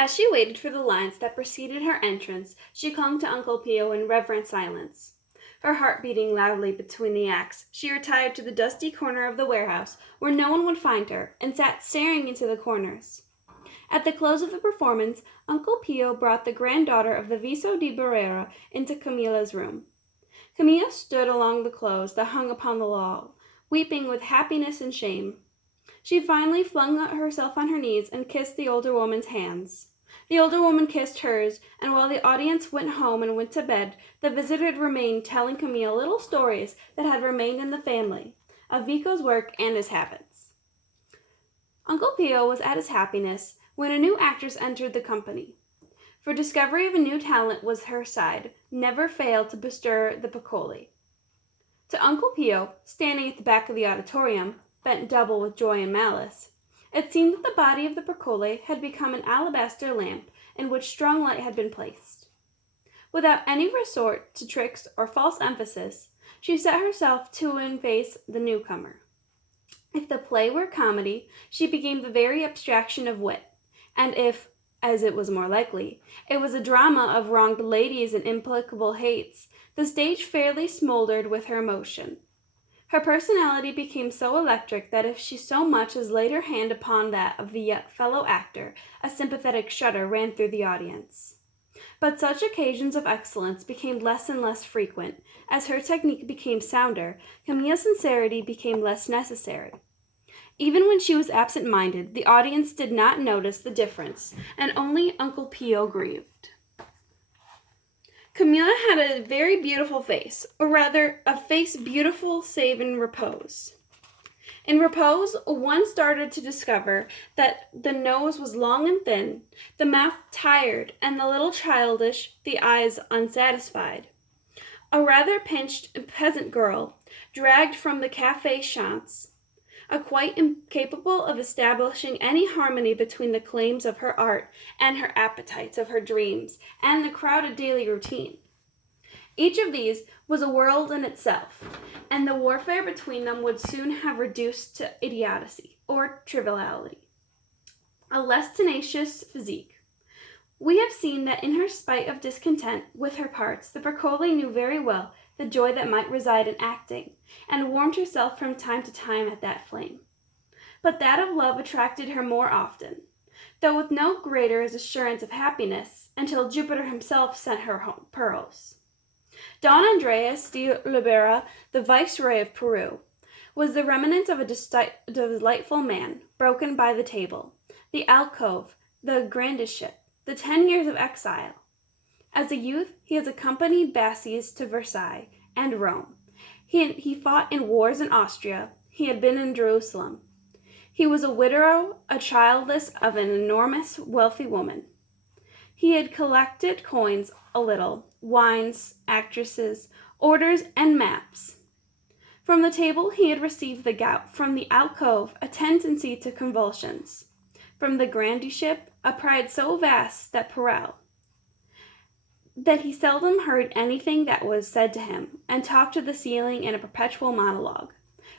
As she waited for the lines that preceded her entrance, she clung to Uncle Pio in reverent silence. Her heart beating loudly between the acts, she retired to the dusty corner of the warehouse where no one would find her, and sat staring into the corners. At the close of the performance, Uncle Pio brought the granddaughter of the Viso di Barrera into Camilla's room. Camilla stood along the clothes that hung upon the wall, weeping with happiness and shame. She finally flung herself on her knees and kissed the older woman's hands. The older woman kissed hers, and while the audience went home and went to bed, the visitor remained telling Camilla little stories that had remained in the family, of Vico's work and his habits. Uncle Pio was at his happiness when a new actress entered the company. For discovery of a new talent was her side, never failed to bestir the piccoli. To Uncle Pio, standing at the back of the auditorium, bent double with joy and malice, it seemed that the body of the piccoli had become an alabaster lamp in which strong light had been placed. Without any resort to tricks or false emphasis, she set herself to face the newcomer. If the play were comedy, she became the very abstraction of wit, and if, as it was more likely, it was a drama of wronged ladies and implacable hates, the stage fairly smoldered with her emotion. Her personality became so electric that if she so much as laid her hand upon that of the fellow actor, a sympathetic shudder ran through the audience. But such occasions of excellence became less and less frequent. As her technique became sounder, Camilla's sincerity became less necessary. Even when she was absent-minded, the audience did not notice the difference, and only Uncle Pio grieved. Camilla had a very beautiful face, or rather, a face beautiful save in repose. In repose, one started to discover that the nose was long and thin, the mouth tired, and the little childish, the eyes unsatisfied. A rather pinched peasant girl, dragged from the café chance, quite incapable of establishing any harmony between the claims of her art and her appetites of her dreams and the crowded daily routine. Each of these was a world in itself, and the warfare between them would soon have reduced to idiocy or triviality. A less tenacious physique. We have seen that in her spite of discontent with her parts, the piccoli knew very well the joy that might reside in acting, and warmed herself from time to time at that flame. But that of love attracted her more often, though with no greater assurance of happiness, until Jupiter himself sent her home pearls. Don Andreas de Libera, the Viceroy of Peru, was the remnant of a delightful man, broken by the table, the alcove, the grandiship, the 10 years of exile. As a youth, he has accompanied Basses to Versailles and Rome. He fought in wars in Austria. He had been in Jerusalem. He was a widower, a childless of an enormous, wealthy woman. He had collected coins a little, wines, actresses, orders, and maps. From the table he had received the gout, from the alcove a tendency to convulsions, from the grandyship a pride so vast that he seldom heard anything that was said to him, and talked to the ceiling in a perpetual monologue.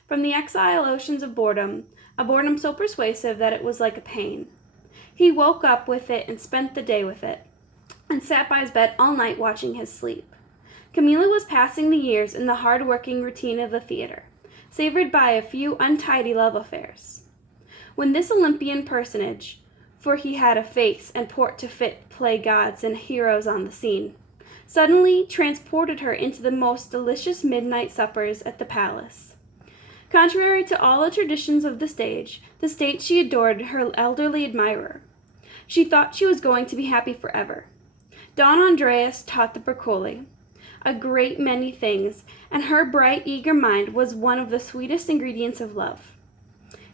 From the exile oceans of boredom, a boredom so persuasive that it was like a pain. He woke up with it and spent the day with it, and sat by his bed all night watching his sleep. Camilla was passing the years in the hard-working routine of the theater, savored by a few untidy love affairs. When this Olympian personage, for he had a face and port to fit play gods and heroes on the scene, suddenly transported her into the most delicious midnight suppers at the palace. Contrary to all the traditions of the stage she adored her elderly admirer. She thought she was going to be happy forever. Don Andreas taught the piccoli a great many things, and her bright, eager mind was one of the sweetest ingredients of love.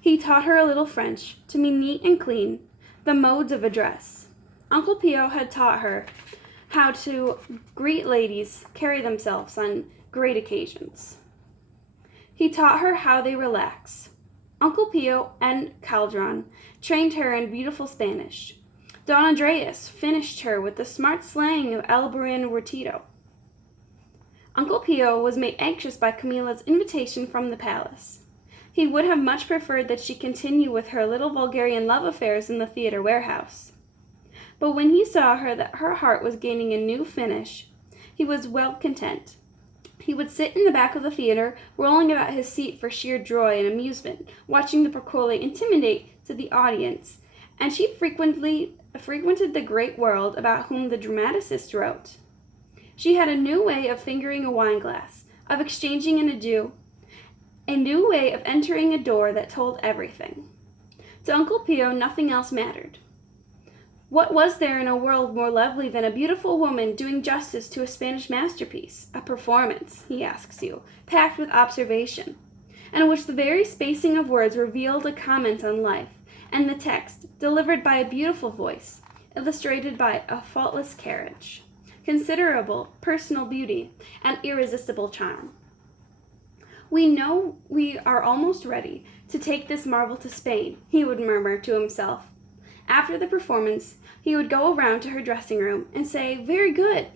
He taught her a little French, to be neat and clean, the modes of address. Uncle Pio had taught her how to greet ladies, carry themselves on great occasions. He taught her how they relax. Uncle Pio and Calderon trained her in beautiful Spanish. Don Andreas finished her with the smart slang of Albarin Retiro. Uncle Pio was made anxious by Camilla's invitation from the palace. He would have much preferred that she continue with her little vulgarian love affairs in the theater warehouse. But when he saw that her heart was gaining a new finish, he was well content. He would sit in the back of the theater, rolling about his seat for sheer joy and amusement, watching the Procole intimidate to the audience, and she frequented the great world about whom the dramatist wrote. She had a new way of fingering a wineglass, of exchanging an adieu, a new way of entering a door that told everything. To Uncle Pio, nothing else mattered. What was there in a world more lovely than a beautiful woman doing justice to a Spanish masterpiece, a performance, he asks you, packed with observation, and in which the very spacing of words revealed a comment on life, and the text, delivered by a beautiful voice, illustrated by a faultless carriage, considerable personal beauty, and irresistible charm. We know we are almost ready to take this marvel to Spain, he would murmur to himself. After the performance, he would go around to her dressing room and say, "Very good."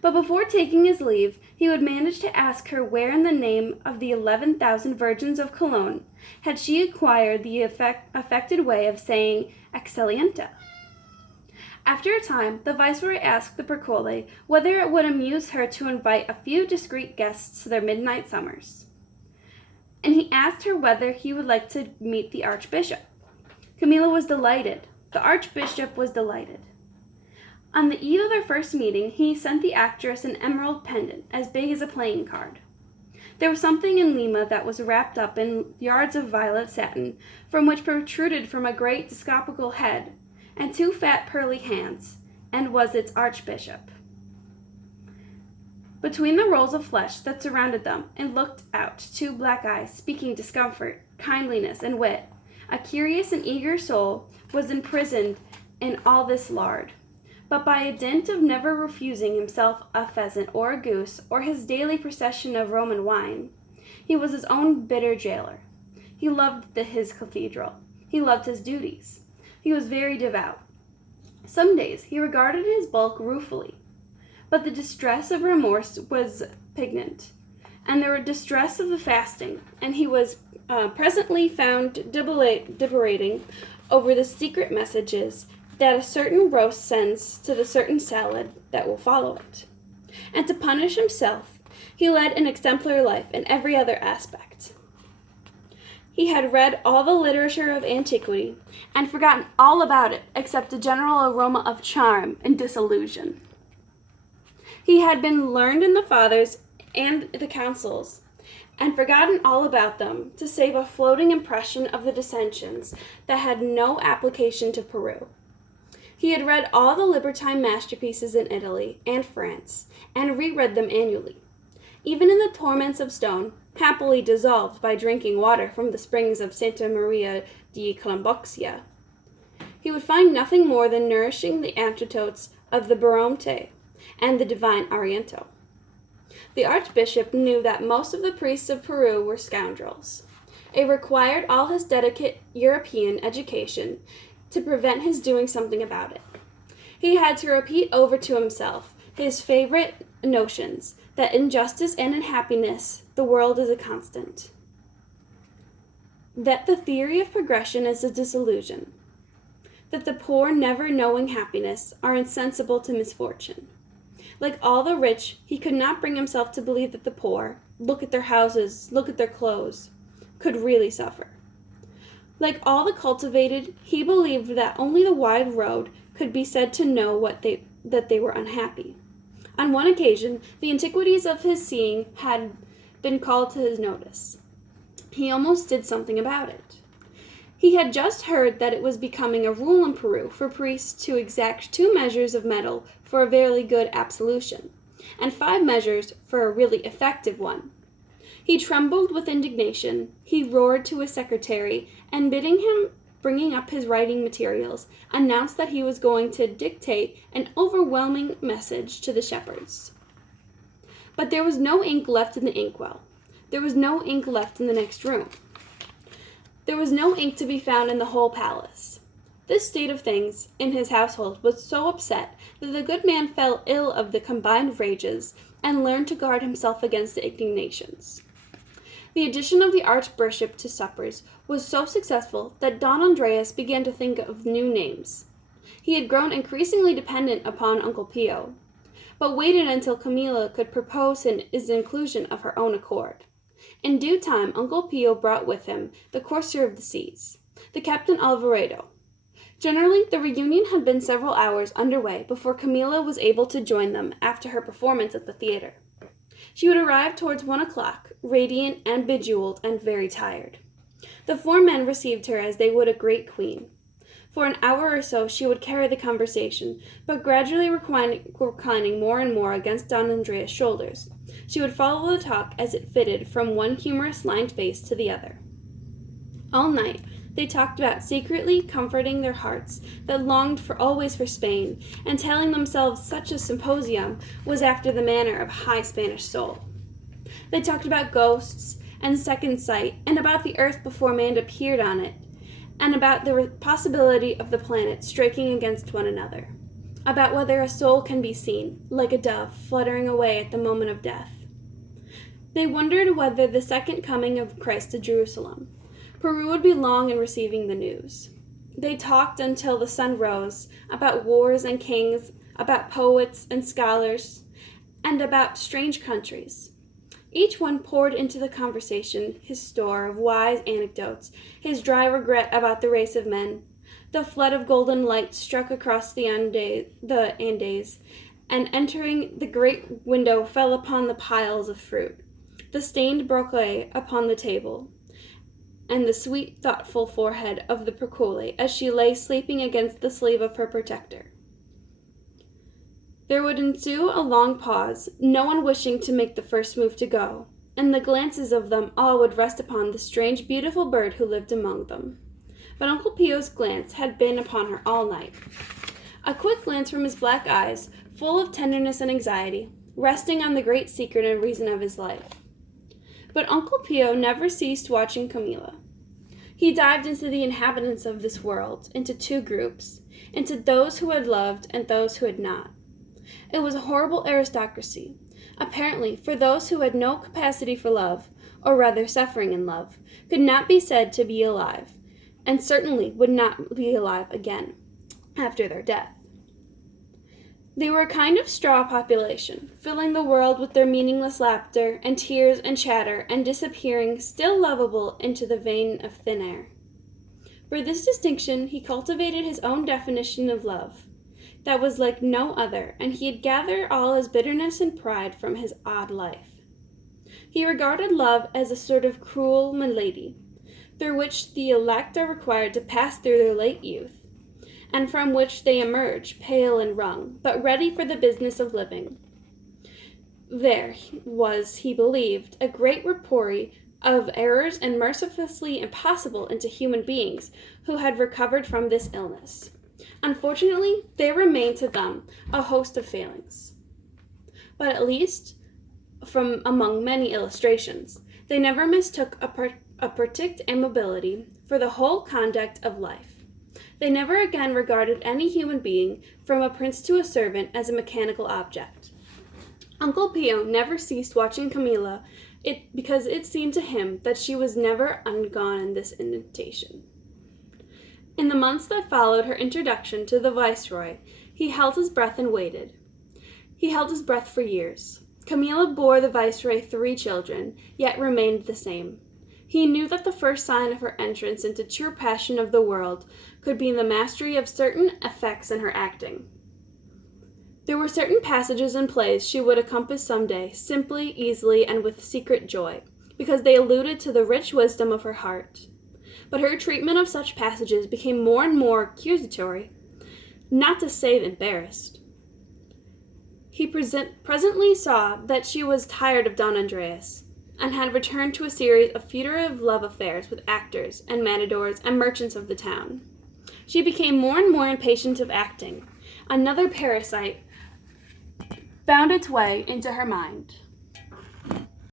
But before taking his leave, he would manage to ask her where in the name of the 11,000 virgins of Cologne had she acquired the affected way of saying "excelente." After a time, the Viceroy asked the Procole whether it would amuse her to invite a few discreet guests to their midnight summers. And he asked her whether he would like to meet the archbishop. Camilla was delighted. The archbishop was delighted. On the eve of their first meeting, he sent the actress an emerald pendant as big as a playing card. There was something in Lima that was wrapped up in yards of violet satin, from which protruded from a great discopical head and two fat pearly hands, and was its archbishop. Between the rolls of flesh that surrounded them, and looked out two black eyes, speaking discomfort, kindliness, and wit. A curious and eager soul was imprisoned in all this lard. But by a dint of never refusing himself a pheasant or a goose, or his daily procession of Roman wine, he was his own bitter jailer. He loved his cathedral. He loved his duties. He was very devout. Some days he regarded his bulk ruefully, but the distress of remorse was poignant, and there were distress of the fasting, and he was presently found deliberating over the secret messages that a certain roast sends to the certain salad that will follow it. And to punish himself, he led an exemplary life in every other aspect. He had read all the literature of antiquity and forgotten all about it except a general aroma of charm and disillusion. He had been learned in the fathers and the councils, and forgotten all about them to save a floating impression of the dissensions that had no application to Peru. He had read all the libertine masterpieces in Italy and France, and reread them annually, even in the torments of stone, happily dissolved by drinking water from the springs of Santa Maria di Colomboxia. He would find nothing more than nourishing the antidotes of the Bronte and the divine Ariento. The archbishop knew that most of the priests of Peru were scoundrels. It required all his delicate European education to prevent his doing something about it. He had to repeat over to himself his favorite notions, that in justice and in happiness the world is a constant, that the theory of progression is a disillusion, that the poor, never knowing happiness, are insensible to misfortune. Like all the rich, he could not bring himself to believe that the poor, look at their houses, look at their clothes, could really suffer. Like all the cultivated, he believed that only the wide road could be said to know that they were unhappy. On one occasion, the antiquities of his seeing had been called to his notice. He almost did something about it. He had just heard that it was becoming a rule in Peru for priests to exact 2 measures of metal for a very good absolution, and 5 measures for a really effective one. He trembled with indignation. He roared to his secretary, and bidding him bringing up his writing materials, announced that he was going to dictate an overwhelming message to the shepherds. But there was no ink left in the inkwell. There was no ink left in the next room. There was no ink to be found in the whole palace. This state of things in his household was so upset that the good man fell ill of the combined rages and learned to guard himself against the indignations. The addition of the archbishop to suppers was so successful that Don Andreas began to think of new names. He had grown increasingly dependent upon Uncle Pio, but waited until Camilla could propose his inclusion of her own accord. In due time, Uncle Pio brought with him the courser of the seas, the Captain Alvarado. Generally, the reunion had been several hours underway before Camilla was able to join them after her performance at the theater. She would arrive towards 1 o'clock, radiant and bejeweled and very tired. The 4 men received her as they would a great queen. For an hour or so she would carry the conversation, but gradually reclining more and more against Don Andrea's shoulders, she would follow the talk as it fitted from one humorous lined face to the other. All night they talked about secretly comforting their hearts that longed always for Spain, and telling themselves such a symposium was after the manner of high Spanish soul. They talked about ghosts and second sight, and about the earth before man appeared on it, and about the possibility of the planets striking against one another, about whether a soul can be seen, like a dove, fluttering away at the moment of death. They wondered whether the second coming of Christ to Jerusalem, Peru would be long in receiving the news. They talked until the sun rose, about wars and kings, about poets and scholars, and about strange countries. Each one poured into the conversation his store of wise anecdotes, his dry regret about the race of men. The flood of golden light struck across the Andes, and entering the great window fell upon the piles of fruit, the stained brochet upon the table, and the sweet, thoughtful forehead of the Procule as she lay sleeping against the sleeve of her protector. There would ensue a long pause, no one wishing to make the first move to go, and the glances of them all would rest upon the strange, beautiful bird who lived among them. But Uncle Pio's glance had been upon her all night. A quick glance from his black eyes, full of tenderness and anxiety, resting on the great secret and reason of his life. But Uncle Pio never ceased watching Camilla. He dived into the inhabitants of this world, into 2 groups, into those who had loved and those who had not. It was a horrible aristocracy, apparently, for those who had no capacity for love, or rather suffering in love, could not be said to be alive, and certainly would not be alive again after their death. They were a kind of straw population, filling the world with their meaningless laughter and tears and chatter, and disappearing, still lovable, into the vein of thin air. For this distinction he cultivated his own definition of love, that was like no other, and he had gathered all his bitterness and pride from his odd life. He regarded love as a sort of cruel malady, through which the elect are required to pass through their late youth, and from which they emerge, pale and wrung, but ready for the business of living. There was, he believed, a great repertory of errors and mercilessly impossible into human beings who had recovered from this illness. Unfortunately, there remained to them a host of failings. But at least, from among many illustrations, they never mistook a particular immobility for the whole conduct of life. They never again regarded any human being, from a prince to a servant, as a mechanical object. Uncle Pio never ceased watching Camilla, because it seemed to him that she was never ungone in this imitation. In the months that followed her introduction to the Viceroy, he held his breath and waited. He held his breath for years. Camilla bore the Viceroy 3 children, yet remained the same. He knew that the first sign of her entrance into true passion of the world could be in the mastery of certain effects in her acting. There were certain passages in plays she would accomplish some day, simply, easily, and with secret joy, because they alluded to the rich wisdom of her heart. But her treatment of such passages became more and more accusatory, not to say embarrassed. He presently saw that she was tired of Don Andreas, and had returned to a series of fugitive love affairs with actors and matadors and merchants of the town. She became more and more impatient of acting. Another parasite found its way into her mind.